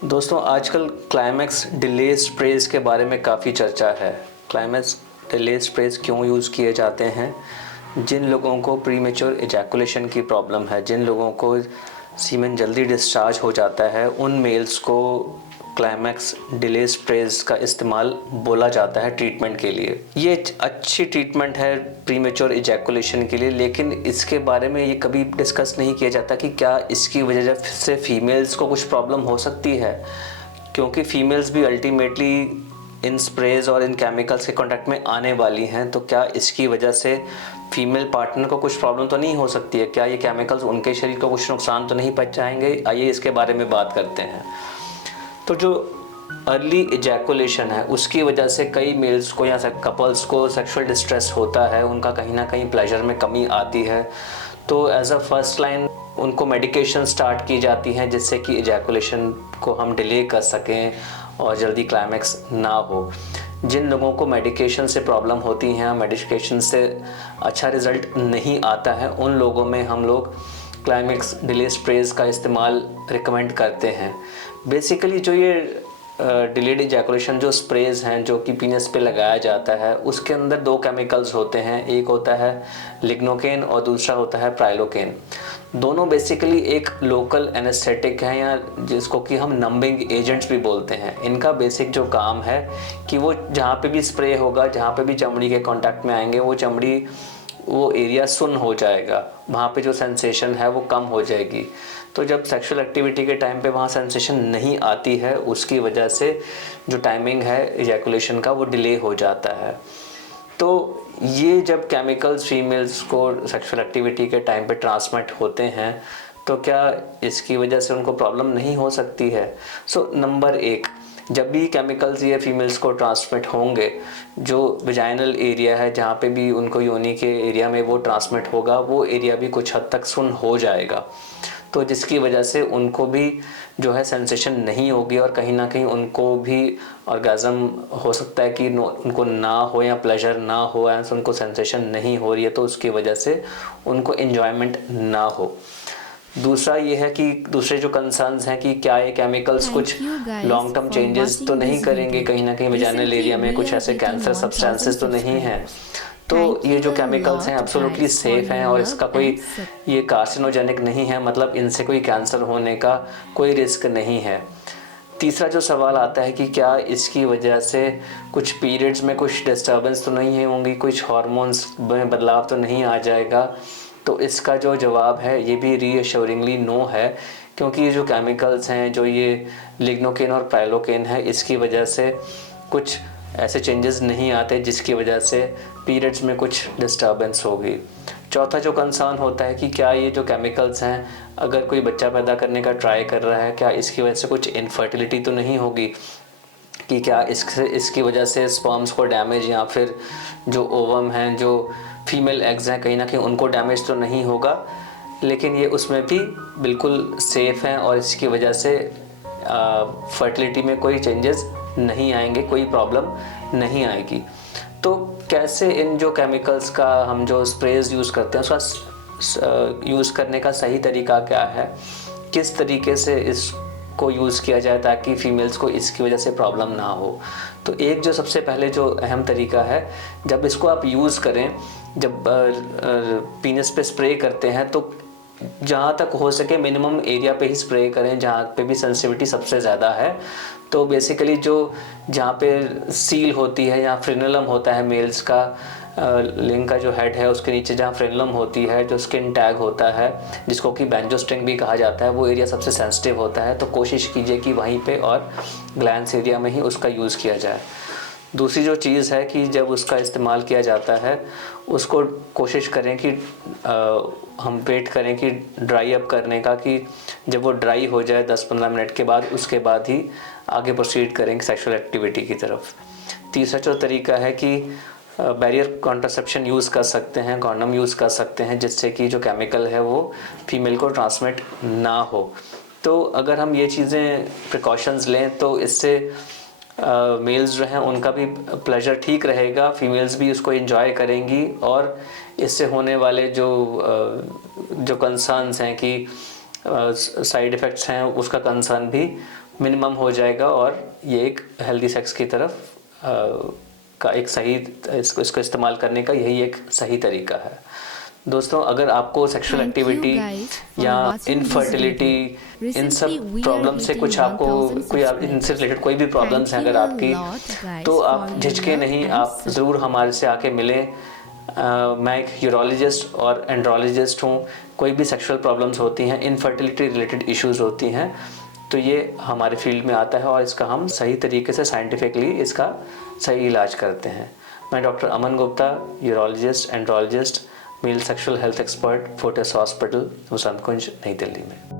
दोस्तों आजकल climax delay sprays के बारे में काफ़ी चर्चा है। क्लाइमैक्स डिले स्प्रेज क्यों यूज़ किए जाते हैं? जिन लोगों को प्रीमेच्योर एजैकुलेशन की प्रॉब्लम है, जिन लोगों को सीमेन जल्दी डिस्चार्ज हो जाता है, उन मेल्स को क्लाइमैक्स डिले स्प्रेज का इस्तेमाल बोला जाता है ट्रीटमेंट के लिए। ये अच्छी ट्रीटमेंट है प्रीमेच्योर एजैकुलेशन के लिए, लेकिन इसके बारे में ये कभी डिस्कस नहीं किया जाता कि क्या इसकी वजह से फीमेल्स को कुछ प्रॉब्लम हो सकती है, क्योंकि फीमेल्स भी अल्टीमेटली इन स्प्रेज और इन केमिकल्स के कांटेक्ट में आने वाली हैं। तो क्या इसकी वजह से फीमेल पार्टनर को कुछ प्रॉब्लम तो नहीं हो सकती है? क्या ये केमिकल्स उनके शरीर को कुछ नुकसान तो नहीं पहुंचाएंगे? आइए इसके बारे में बात करते हैं। तो जो अर्ली इजैकुलेशन है उसकी वजह से कई मेल्स को या कपल्स को सेक्सुअल डिस्ट्रेस होता है, उनका कहीं ना कहीं प्लेजर में कमी आती है। तो एज अ फर्स्ट लाइन उनको मेडिकेशन स्टार्ट की जाती हैं जिससे कि इजैकुलेशन को हम डिले कर सकें और जल्दी क्लाइमैक्स ना हो। जिन लोगों को मेडिकेशन से प्रॉब्लम होती हैं, मेडिकेशन से अच्छा रिज़ल्ट नहीं आता है, उन लोगों में हम लोग क्लाइमैक्स डिले स्प्रेज का इस्तेमाल रिकमेंड करते हैं। बेसिकली जो ये डिलेड इजैकुलेशन जो स्प्रेज हैं जो कि पीनस पे लगाया जाता है, उसके अंदर दो केमिकल्स होते हैं। एक होता है लिग्नोकेन और दूसरा होता है प्राइलोकेन। दोनों बेसिकली एक लोकल एनेस्थेटिक हैं, या जिसको कि हम नंबिंग एजेंट्स भी बोलते हैं। इनका बेसिक जो काम है कि वो जहाँ पे भी स्प्रे होगा, जहाँ पे भी चमड़ी के कांटेक्ट में आएंगे, वो एरिया सुन्न हो जाएगा, वहाँ पे जो सेंसेशन है वो कम हो जाएगी। तो जब सेक्सुअल एक्टिविटी के टाइम पे वहाँ सेंसेशन नहीं आती है, उसकी वजह से जो टाइमिंग है इजैकुलेशन का वो डिले हो जाता है। तो ये जब केमिकल्स फीमेल्स को सेक्सुअल एक्टिविटी के टाइम पे ट्रांसमिट होते हैं, तो क्या इसकी वजह से उनको प्रॉब्लम नहीं हो सकती है? नंबर एक, जब भी केमिकल्स ये फीमेल्स को ट्रांसमिट होंगे, जो विजाइनल एरिया है जहाँ पे भी उनको योनि के एरिया में वो ट्रांसमिट होगा, वो एरिया भी कुछ हद तक सुन्न हो जाएगा। तो जिसकी वजह से उनको भी जो है सेंसेशन नहीं होगी और कहीं ना कहीं उनको भी ऑर्गेज़म हो सकता है कि उनको ना हो या प्लेजर ना हो, एंड उनको सेंसेशन नहीं हो रही है तो उसकी वजह से उनको एंजॉयमेंट ना हो। दूसरा ये है कि दूसरे जो कंसर्न्स हैं कि क्या ये केमिकल्स कुछ लॉन्ग टर्म चेंजेस तो नहीं करेंगे, कहीं ना कहीं वेजाइनल एरिया में कुछ ऐसे कैंसर सब्सटेंसेस तो नहीं हैं। तो ये जो केमिकल्स हैं एब्सोल्युटली सेफ हैं और इसका कोई ये कार्सिनोजेनिक नहीं है, मतलब इनसे कोई कैंसर होने का कोई रिस्क नहीं है। तीसरा जो सवाल आता है कि क्या इसकी वजह से कुछ पीरियड्स में कुछ डिस्टर्बेंस तो नहीं होंगी, कुछ हार्मोन्स में बदलाव तो नहीं आ जाएगा? तो इसका जो जवाब है ये भी रीअश्योरिंगली नो है, क्योंकि ये जो केमिकल्स हैं, जो ये लिग्नोकेन और प्राइलोकेन है, इसकी वजह से कुछ ऐसे चेंजेस नहीं आते जिसकी वजह से पीरियड्स में कुछ डिस्टर्बेंस होगी। चौथा जो कंसर्न होता है कि क्या ये जो केमिकल्स हैं, अगर कोई बच्चा पैदा करने का ट्राई कर रहा है, क्या इसकी वजह से कुछ इनफर्टिलिटी तो नहीं होगी, कि क्या इसकी वजह से स्पर्म्स को डैमेज या फिर जो ओवम हैं, जो फीमेल एग्स हैं, कहीं ना कहीं उनको डैमेज तो नहीं होगा? लेकिन ये उसमें भी बिल्कुल सेफ़ हैं और इसकी वजह से फर्टिलिटी में कोई चेंजेस नहीं आएंगे, कोई प्रॉब्लम नहीं आएगी। तो कैसे इन जो केमिकल्स का हम जो स्प्रेज यूज़ करते हैं उसका यूज़ करने का सही तरीका क्या है, किस तरीके से इसको यूज़ किया जाए ताकि फीमेल्स को इसकी वजह से प्रॉब्लम ना हो? तो एक जो सबसे पहले जो अहम तरीका है, जब इसको आप यूज़ करें, जब पीनस पे स्प्रे करते हैं तो जहाँ तक हो सके मिनिमम एरिया पे ही स्प्रे करें जहाँ पे भी सेंसिटिविटी सबसे ज़्यादा है। तो बेसिकली जो जहाँ पे सील होती है या फ्रेनुलम होता है मेल्स का, लिंग का जो हेड है उसके नीचे जहाँ फ्रेनुलम होती है, जो स्किन टैग होता है जिसको कि बैंजो स्ट्रिंग भी कहा जाता है, वो एरिया सबसे सेंसिटिव होता है। तो कोशिश कीजिए कि वहीं पे और ग्लैंड्स एरिया में ही उसका यूज़ किया जाए। दूसरी जो चीज़ है कि जब उसका इस्तेमाल किया जाता है उसको कोशिश करें कि हम वेट करें कि ड्राई अप करने का, कि जब वो ड्राई हो जाए 10-15 मिनट के बाद, उसके बाद ही आगे प्रोसीड करें सेक्सुअल एक्टिविटी की तरफ। तीसरा जो तरीका है कि बैरियर कॉन्ट्रासेप्शन यूज़ कर सकते हैं, कॉन्डम यूज़ कर सकते हैं, जिससे कि जो केमिकल है वो फीमेल को ट्रांसमिट ना हो। तो अगर हम ये चीज़ें प्रिकॉशंस लें तो इससे मेल्स जो हैं उनका भी प्लेजर ठीक रहेगा, फीमेल्स भी उसको एंजॉय करेंगी, और इससे होने वाले जो कंसर्न्स हैं कि साइड इफ़ेक्ट्स हैं उसका कंसर्न भी मिनिमम हो जाएगा और ये एक हेल्दी सेक्स की तरफ का एक सही इसको इस्तेमाल करने का यही एक सही तरीका है। दोस्तों, अगर आपको सेक्सुअल एक्टिविटी या इनफर्टिलिटी इन सब प्रॉब्लम से कुछ आपको कोई इनसे रिलेटेड कोई भी प्रॉब्लम्स हैं अगर आपकी, तो आप झिझके नहीं, आप ज़रूर हमारे से आके मिलें। मैं एक यूरोलॉजिस्ट और एंड्रोलॉजिस्ट हूँ। कोई भी सेक्सुअल प्रॉब्लम्स होती हैं, इनफर्टिलिटी रिलेटेड इश्यूज़ होती हैं, तो ये हमारे फील्ड में आता है और इसका हम सही तरीके से साइंटिफिकली इसका सही इलाज करते हैं। मैं doctor Aman Gupta, urologist, andrologist, male sexual health expert, Fortis hospital, Vasant Kunj, नई दिल्ली में।